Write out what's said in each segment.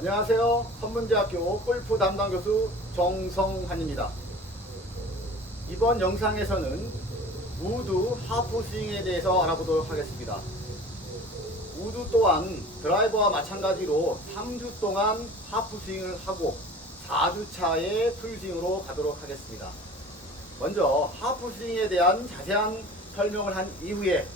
안녕하세요. 선문대학교 골프 담당 교수 정성환입니다. 이번 영상에서는 우드 하프 스윙에 대해서 알아보도록 하겠습니다. 우드 또한 드라이버와 마찬가지로 3주 동안 하프 스윙을 하고 4주 차에 풀 스윙으로 가도록 하겠습니다. 먼저 하프 스윙에 대한 자세한 설명을 한 이후에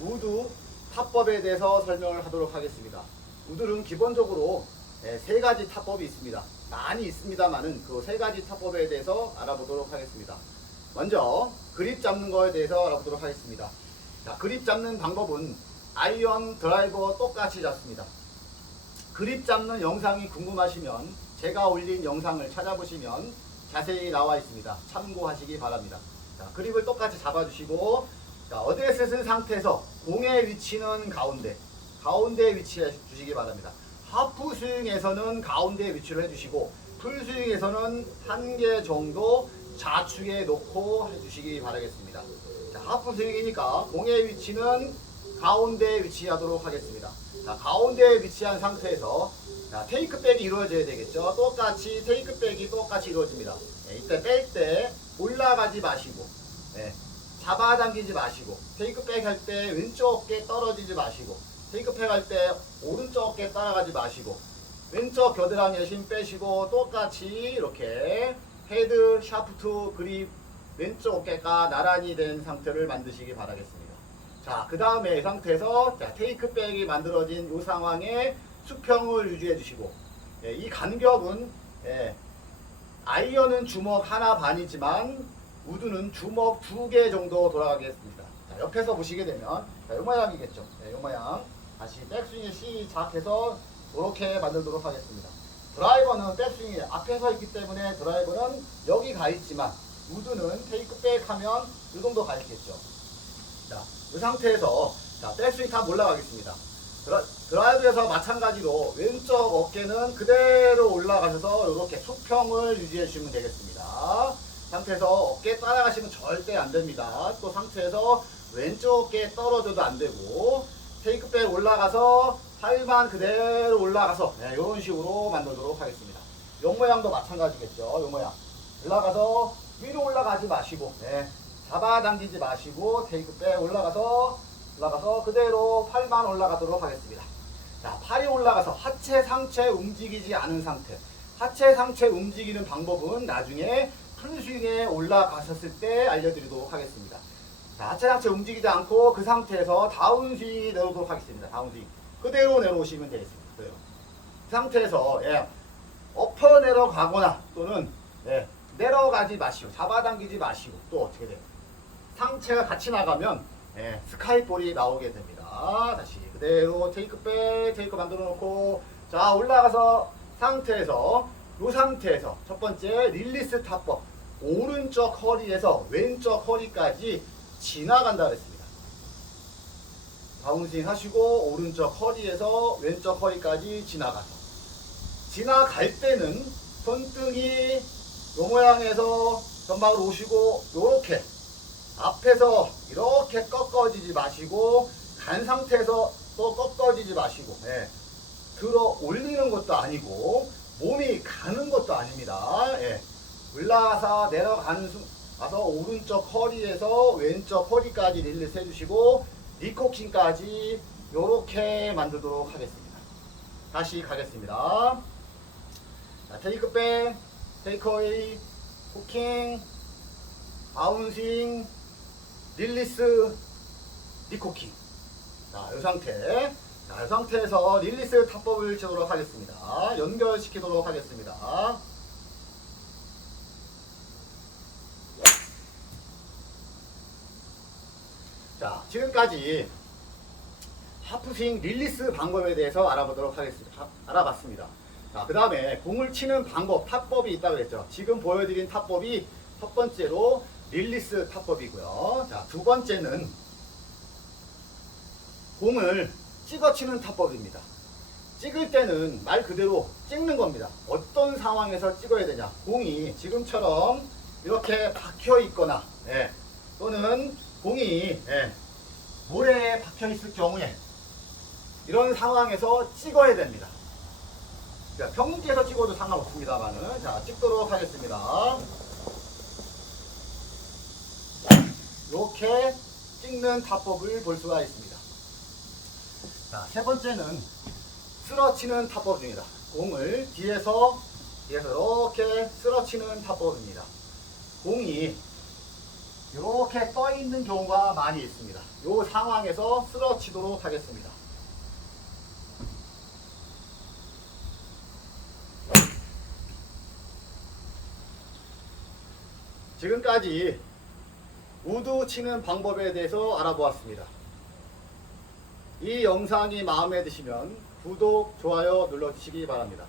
우드 타법에 대해서 설명을 하도록 하겠습니다. 우드는 기본적으로 예, 세 가지 타법이 있습니다. 많이 있습니다만은 그 세 가지 타법에 대해서 알아보도록 하겠습니다. 먼저 그립 잡는 거에 대해서 알아보도록 하겠습니다. 자, 그립 잡는 방법은 아이언 드라이버 똑같이 잡습니다. 그립 잡는 영상이 궁금하시면 제가 올린 영상을 찾아보시면 자세히 나와 있습니다. 참고하시기 바랍니다. 자, 그립을 똑같이 잡아주시고 자, 어드레스 쓴 상태에서 공의 위치는 가운데 가운데 위치해 주시기 바랍니다. 하프 스윙에서는 가운데 위치를 해주시고 풀 스윙에서는 한 개 정도 좌측에 놓고 해주시기 바라겠습니다. 자, 하프 스윙이니까 공의 위치는 가운데 위치하도록 하겠습니다. 자, 가운데 위치한 상태에서 자, 테이크백이 이루어져야 되겠죠. 똑같이 테이크백이 똑같이 이루어집니다. 네, 이때 뺄 때 올라가지 마시고 네, 잡아당기지 마시고 테이크백 할 때 왼쪽 어깨 떨어지지 마시고 테이크백 할 때 오른쪽 어깨 따라가지 마시고 왼쪽 겨드랑이에 힘 빼시고 똑같이 이렇게 헤드, 샤프트, 그립 왼쪽 어깨가 나란히 된 상태를 만드시기 바라겠습니다. 자, 그 다음에 이 상태에서 자, 테이크백이 만들어진 이 상황에 수평을 유지해 주시고 예, 이 간격은 예, 아이언은 주먹 하나 반이지만 우드는 주먹 두 개 정도 돌아가겠습니다. 자, 옆에서 보시게 되면 자, 이 모양이겠죠. 네, 이 모양. 다시 백스윙을 시작해서 이렇게 만들도록 하겠습니다. 드라이버는 백스윙이 앞에 서 있기 때문에 드라이버는 여기 가 있지만 우드는 테이크백 하면 이 정도 가 있겠죠. 자, 이 상태에서 자, 백스윙 탑 올라가겠습니다. 드라, 드라이브에서 마찬가지로 왼쪽 어깨는 그대로 올라가셔서 이렇게 수평을 유지해 주시면 되겠습니다. 상태에서 어깨 따라가시면 절대 안 됩니다. 또 상태에서 왼쪽 어깨 떨어져도 안 되고 테이크백 올라가서 팔만 그대로 올라가서 네, 이런 식으로 만들도록 하겠습니다. 요 모양도 마찬가지겠죠. 요 모양 올라가서 위로 올라가지 마시고 네, 잡아당기지 마시고 테이크백 올라가서 올라가서 그대로 팔만 올라가도록 하겠습니다. 자, 팔이 올라가서 하체 상체 움직이지 않은 상태. 하체 상체 움직이는 방법은 나중에 풀스윙에 올라가셨을 때 알려드리도록 하겠습니다. 자, 하체 상체 움직이지 않고 그 상태에서 다운스윙이 내려오도록 하겠습니다. 다운스윙. 그대로 내려오시면 되겠습니다. 그대로. 그 상태에서 예, 엎어 내려가거나 또는 예, 내려가지 마시고 잡아당기지 마시고 또 어떻게 돼요? 상체가 같이 나가면 예, 스카이볼이 나오게 됩니다. 다시 그대로 테이크백 테이크 만들어 놓고 자 올라가서 상태에서 이 상태에서 첫 번째 릴리스 탑법 오른쪽 허리에서 왼쪽 허리까지 지나간다 그랬습니다. 다운스윙 하시고 오른쪽 허리에서 왼쪽 허리까지 지나가서 지나갈 때는 손등이 요 모양에서 전방으로 오시고 요렇게 앞에서 이렇게 꺾어지지 마시고 간 상태에서 또 꺾어지지 마시고 예. 들어 올리는 것도 아니고 몸이 가는 것도 아닙니다. 예. 올라가서 내려가는 순 가서 오른쪽 허리에서 왼쪽 허리까지 릴리스 해주시고 리코킹까지 이렇게 만들도록 하겠습니다. 다시 가겠습니다. 자, 테이크백, 테이크어웨이, 코킹, 바운싱, 릴리스, 리코킹. 자, 이 상태. 자, 이 상태에서 릴리스 탑법을 치도록 하겠습니다. 연결시키도록 하겠습니다. 자, 지금까지 하프스윙 릴리스 방법에 대해서 알아보도록 하겠습니다. 하- 알아봤습니다. 자, 그 다음에 공을 치는 방법, 탑법이 있다고 그랬죠. 지금 보여드린 탑법이 첫 번째로 릴리스 탑법이고요. 자, 두 번째는 공을 찍어 치는 탑법입니다. 찍을 때는 말 그대로 찍는 겁니다. 어떤 상황에서 찍어야 되냐. 공이 지금처럼 이렇게 박혀 있거나, 예, 또는 공이 예, 모래에 박혀 있을 경우에 이런 상황에서 찍어야 됩니다. 자, 평지에서 찍어도 상관없습니다만은 자 찍도록 하겠습니다. 이렇게 찍는 타법을 볼 수가 있습니다. 자, 세 번째는 쓰러치는 타법입니다. 공을 뒤에서 뒤에서 이렇게 쓰러치는 타법입니다. 공이 이렇게 떠 있는 경우가 많이 있습니다. 이 상황에서 쓰러치도록 하겠습니다. 지금까지 우드 치는 방법에 대해서 알아보았습니다. 이 영상이 마음에 드시면 구독, 좋아요 눌러주시기 바랍니다.